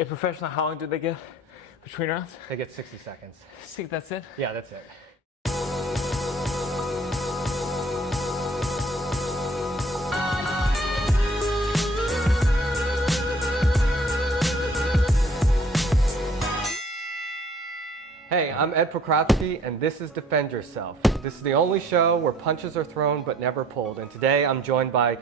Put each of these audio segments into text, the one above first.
A professional, how long do they get between rounds? They get 60 seconds. That's it? Yeah, that's it. Hey, I'm Ed Prokropsky, and this is Defend Yourself. This is the only show where punches are thrown but never pulled, and today I'm joined by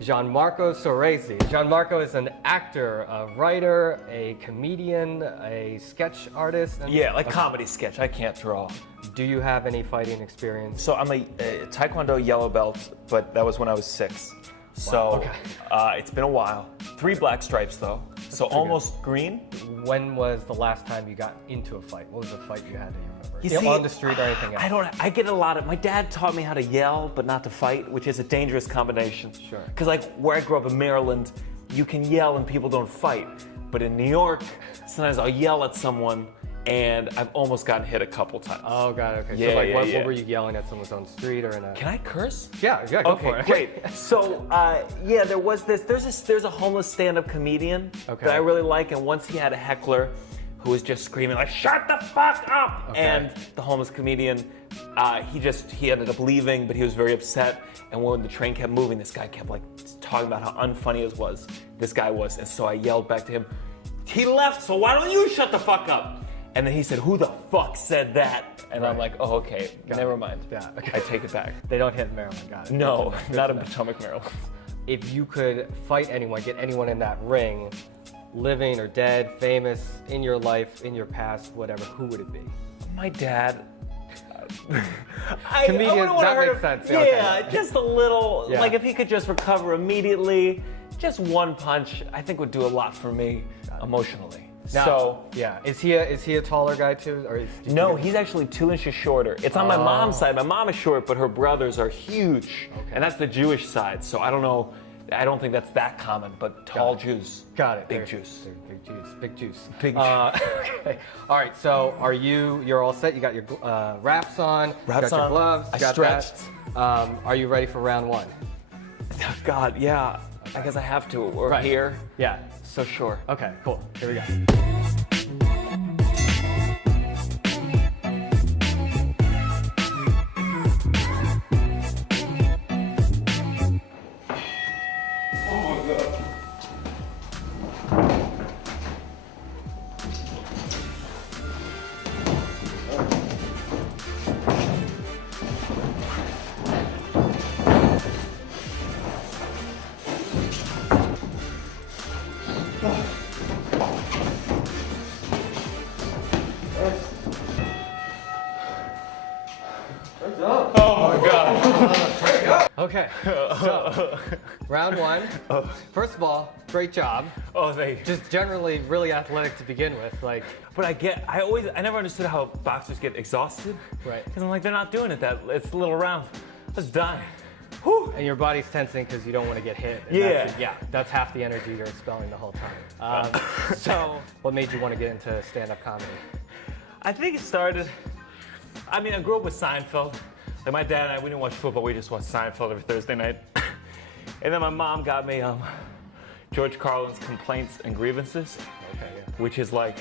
Gianmarco Soresi. Gianmarco is an actor, a writer, a comedian, a sketch artist. Yeah, like comedy sketch. I can't draw. Do you have any fighting experience? So I'm a Taekwondo yellow belt, but that was when I was 6. So it's been a while. 3 black stripes though, so almost green. When was the last time you got into a fight? What was the fight you had that you remember? You see, on the street or anything else? I get a lot of, my dad taught me how to yell but not to fight, which is a dangerous combination. Sure. Because like where I grew up in Maryland, you can yell and people don't fight. But in New York, sometimes I'll yell at someone and I've almost gotten hit a couple times. Oh, got it, okay. Yeah, so like, yeah, what were you yelling at someone's on the street or in a... Can I curse? Yeah, go okay, for it. Great. So, yeah, there was this, there's a homeless stand-up comedian that I really like, and once he had a heckler who was just screaming like, shut the fuck up! Okay. And the homeless comedian, he ended up leaving, but he was very upset, and when the train kept moving, this guy kept like talking about how unfunny this guy was, and so I yelled back to him, he left, so why don't you shut the fuck up? And then he said, who the fuck said that? And I'm like, oh, okay, never mind. Yeah, okay. I take it back. They don't hit Maryland, got it. No, not in Potomac, Maryland. If you could fight anyone, get anyone in that ring, living or dead, famous, in your life, in your past, whatever, who would it be? My dad. Comedian, that makes sense. Yeah, okay. Just a little, Yeah. like if he could just recover immediately, just one punch, I think would do a lot for me emotionally. Now, so yeah, is he a taller guy too, or no? He's actually 2 inches shorter. It's on my mom's side. My mom is short, but her brothers are huge, and that's the Jewish side. So I don't know. I don't think that's that common, but tall Jews. Got it. Big Jews. Big Jews. Big Jews. Big okay. All right. So you're all set? You got your wraps on. Wraps you got your gloves. I got stretched. That. Are you ready for round 1? God, yeah. I guess I have to. We're here. Yeah. So sure. Okay. Cool. Here we go. Oh my God. Okay, so round 1. First of all, great job. Oh, thank you. Just generally really athletic to begin with, like. But I never understood how boxers get exhausted. Right. Because I'm like, they're not doing it it's a little round. I was dying. Whew. And your body's tensing because you don't want to get hit. And that's half the energy you're expelling the whole time. So, what made you want to get into stand-up comedy? I think it started. I mean, I grew up with Seinfeld. Like my dad and I, we didn't watch football. We just watched Seinfeld every Thursday night. And then my mom got me George Carlin's Complaints and Grievances, which is like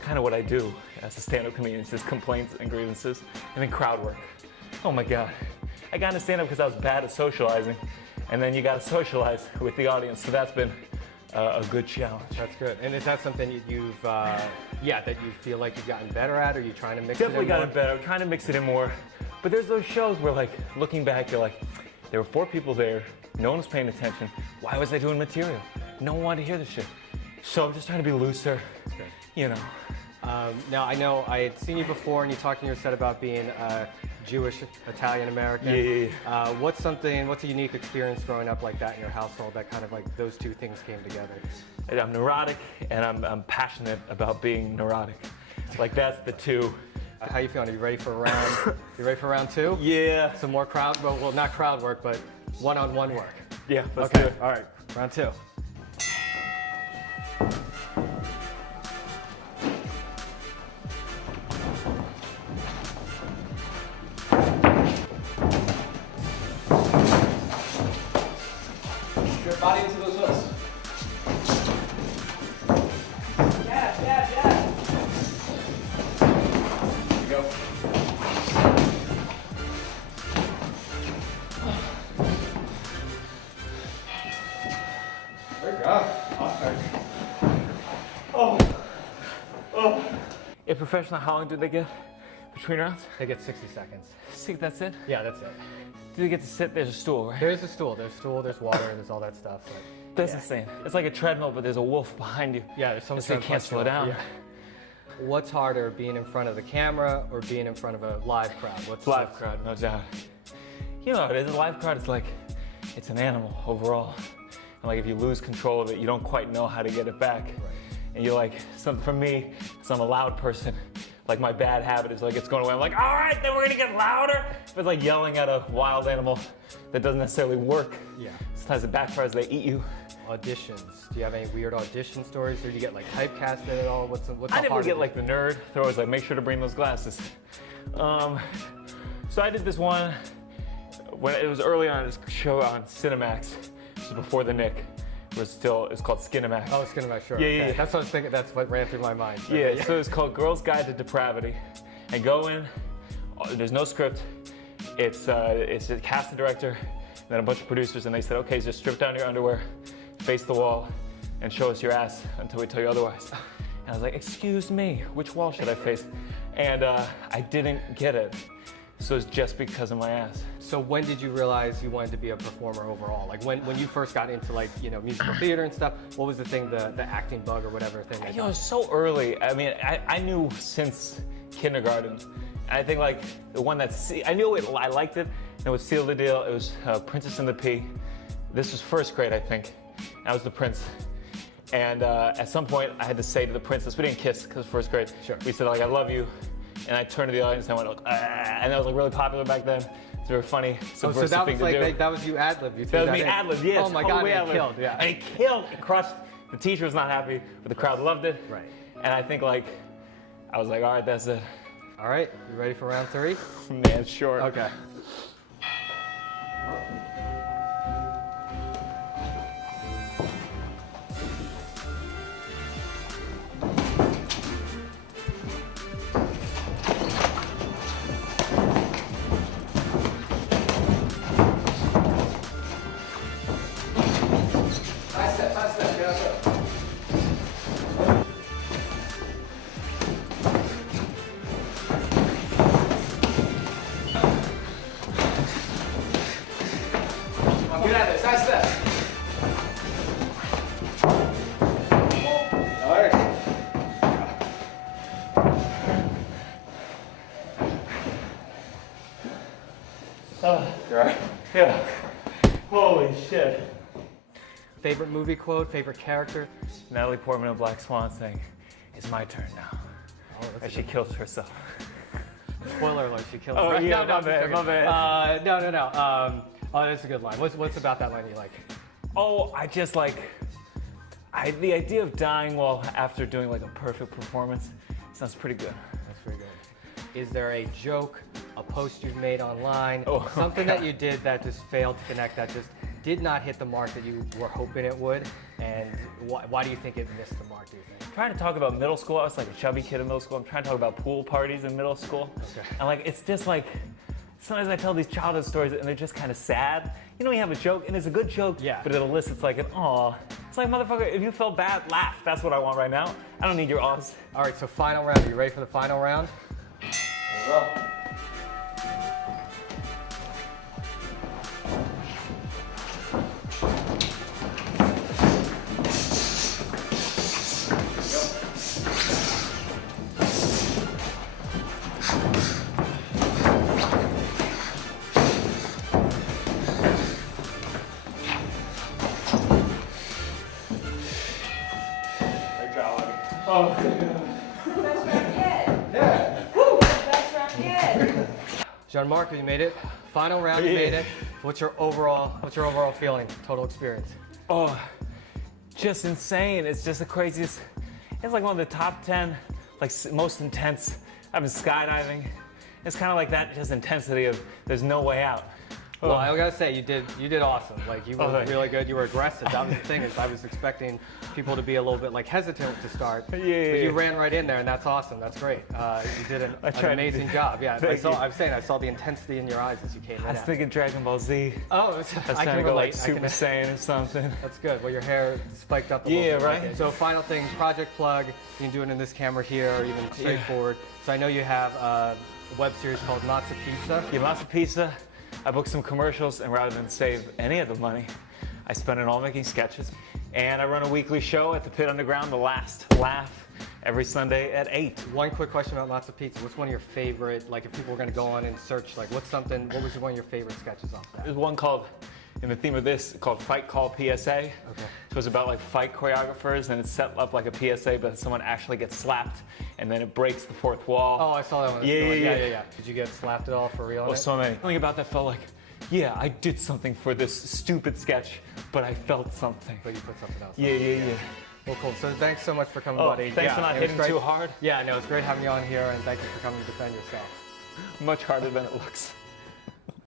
kind of what I do as a stand-up comedian. It's just complaints and grievances, and then crowd work. Oh my God. I got into stand-up because I was bad at socializing, and then you got to socialize with the audience. So that's been a good challenge. That's good. And is that something you've, that you feel like you've gotten better at, or are you trying to mix Definitely it in more? gotten better. I'm trying to mix it in more. But there's those shows where, like, looking back, you're like, there were 4 people there. No one was paying attention. Why was I doing material? No one wanted to hear this shit. So I'm just trying to be looser. That's good. You know. Now, I know I had seen you before, and you talked in your set about being Jewish, Italian American. Yeah. What's a unique experience growing up like that in your household that kind of like those two things came together? I'm neurotic, and I'm passionate about being neurotic. Like that's the two. How you feeling? Are you ready for round? You ready for round 2? Yeah. Some more crowd, well, not crowd work, but one-on-one work. Yeah. Let's do it. All right. Round 2. Get your body into those hooks. In professional, how long do they get between rounds? They get 60 seconds. That's it? Yeah, that's it. Do they get to sit? There's a stool, right? There's a stool, there's water, there's all that stuff. But That's insane. It's like a treadmill, but there's a wolf behind you. yeah, there's someone So you trying to can't punch slow you. down. Yeah. What's harder, being in front of the camera or being in front of a live crowd? Live crowd, no doubt. You know what it is, a live crowd is like, it's an animal overall. And like if you lose control of it, you don't quite know how to get it back. Right. And you're like, something for me, because I'm a loud person, like my bad habit is like it's going away. I'm like, all right, then we're gonna get louder. It's like yelling at a wild animal that doesn't necessarily work. Yeah. Sometimes it backfires, they eat you. Auditions. Do you have any weird audition stories? Or do you get like typecasted at all? What's I never get like the nerd. They're always like, make sure to bring those glasses. So I did this one when it was early on this show on Cinemax. This was before the Nick. It's called Skinemax. Oh, Skinemax, sure. Yeah, Okay. yeah. That's what I was thinking. That's what ran through my mind. So, Yeah, so it's called Girl's Guide to Depravity. And go in, there's no script. It's a casting director and then a bunch of producers, and they said, okay, just strip down your underwear, face the wall, and show us your ass until we tell you otherwise. And I was like, excuse me, which wall should I face? And I didn't get it. So it's just because of my ass. So when did you realize you wanted to be a performer overall? Like when you first got into like, you know, musical theater and stuff, what was the thing, the acting bug or whatever thing? You know, it was so early. I mean, I knew since kindergarten. And I think like the one I knew I liked it. And it was Seal the Deal. It was Princess and the Pea. This was first grade, I think. I was the prince. And at some point I had to say to the princess, we didn't kiss because it was first grade. Sure. We said like, I love you. And I turned to the audience and I went, and that was like really popular back then. It's very funny, subversive so that thing was to like do. that was you ad-libbed. You That was me ad-libbed, yes. Oh my God, totally it ad-libbed. killed, yeah. And it killed, it crushed. The teacher was not happy, but the crowd loved it. Right. And I think like, I was like, all right, that's it. All right, you ready for round 3? Man, sure. Okay. Get out of this, side step. All right. Yeah. Holy shit. Favorite movie quote, favorite character? Natalie Portman in Black Swan saying, it's my turn now. Oh, And she kills herself. Spoiler alert, she killed Oh, him. yeah, No, my I'm just bad, joking. my bad. No. Oh, that's a good line. What's about that line you like? Oh, I just like, the idea of dying while after doing like a perfect performance sounds pretty good. That's pretty good. Is there a joke, a post you've made online, Oh, something God. that you did that just failed to connect, that just did not hit the mark that you were hoping it would? And why do you think it missed the mark, do you think? I'm trying to talk about middle school. I was like a chubby kid in middle school. I'm trying to talk about pool parties in middle school. Okay. And like, it's just like, sometimes I tell these childhood stories and they're just kind of sad. You know, you have a joke and it's a good joke, Yeah. but it elicits like an aw. It's like, motherfucker, if you felt bad, laugh. That's what I want right now. I don't need your awes. All right, so final round. Are you ready for the final round? Best round yet. Yeah. Woo! Best round yet. Gianmarco, you made it. Final round, you made it. What's your overall feeling, total experience? Oh, just insane. It's just the craziest. It's like one of the top 10, like most intense. I've been skydiving. It's kind of like that, just intensity of there's no way out. Well, I gotta say, you did awesome. Like, you were thank you. really good. You were aggressive. That was the thing, is I was expecting people to be a little bit like hesitant to start. But you ran right in there, and that's awesome. That's great. You did an amazing job. Yeah, I saw the intensity in your eyes as you came in. I was thinking Dragon Ball Z. Oh, I was I trying can to go like relate. Super Saiyan or something. That's good. Well, your hair spiked up a little bit. right. So final thing, project plug. You can do it in this camera here, or even straightforward. So I know you have a web series called Matza Pizza. Yeah, Matza Pizza. I booked some commercials, and rather than save any of the money, I spent it all making sketches. And I run a weekly show at the Pit Underground, The Last Laugh, every Sunday at 8. One quick question about Matza Pizza. What's one of your favorite, like if people were gonna go on and search, like what was one of your favorite sketches off that? There's one called, in the theme of this, called Fight Call PSA. Okay. So it's about like fight choreographers, and it's set up like a PSA, but someone actually gets slapped, and then it breaks the fourth wall. Oh, I saw that one. Yeah. Did you get slapped at all for real? Oh, so many. Something about that felt like, yeah, I did something for this stupid sketch, but I felt something. But you put something else. Yeah. Well, cool. So thanks so much for coming, Oh, buddy. thanks for not it was hitting great. too hard. Yeah, no, it's great having you on here, and thank you for coming to defend yourself. Much harder than it looks.